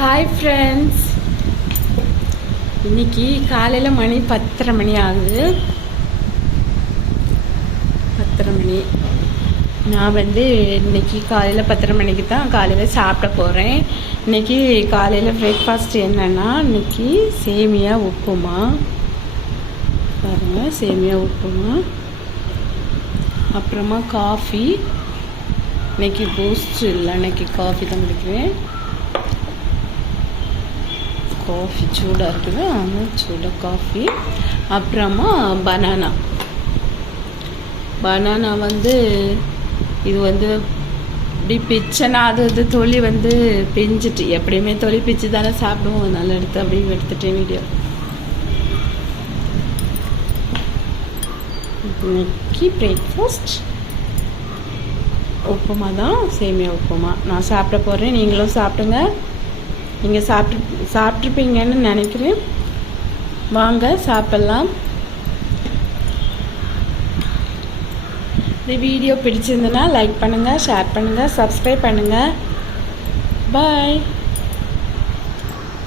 Hi friends, இன்னைக்கு காலையில் மணி 10:30 மணி ஆகுது. 10:30 மணி. நான் இன்னைக்கு காலையில் 10:30 மணிக்கு தான் காலையில் சாப்பிட போகிறேன். இன்னைக்கு காலையில் பிரேக்ஃபாஸ்ட் என்னன்னா, இன்னைக்கு சேமியா உப்புமா. பாருங்கள், சேமியா உப்புமா. அப்புறமா காஃபி. இன்னைக்கு பூஸ்ட் இல்லை, இன்னைக்கு காஃபி தான் குடிக்குவேன். காஃபி சூடாக இருக்குது, ஆனால் சூடாக காஃபி. அப்புறமா பனானா. இது இப்படி பிச்சைனா அது தொலி பிஞ்சிட்டு, எப்படியுமே தொலி பிச்சு தானே சாப்பிடுவோம். அதனால அப்படியே எடுத்துட்டேன் வீடியோ. இன்னைக்கு பிரேக்ஃபாஸ்ட் உப்புமா தான், சேமியா உப்புமா. நான் சாப்பிட போகிறேன், நீங்களும் சாப்பிடுங்க. நீங்கள் சாப்பிட்ருப்பீங்கன்னு நினைக்கிறேன். வாங்க சாப்பிட்லாம். இந்த வீடியோ பிடிச்சிருந்ததுன்னா லைக் பண்ணுங்கள், ஷேர் பண்ணுங்கள், சப்ஸ்கிரைப் பண்ணுங்கள். பாய்.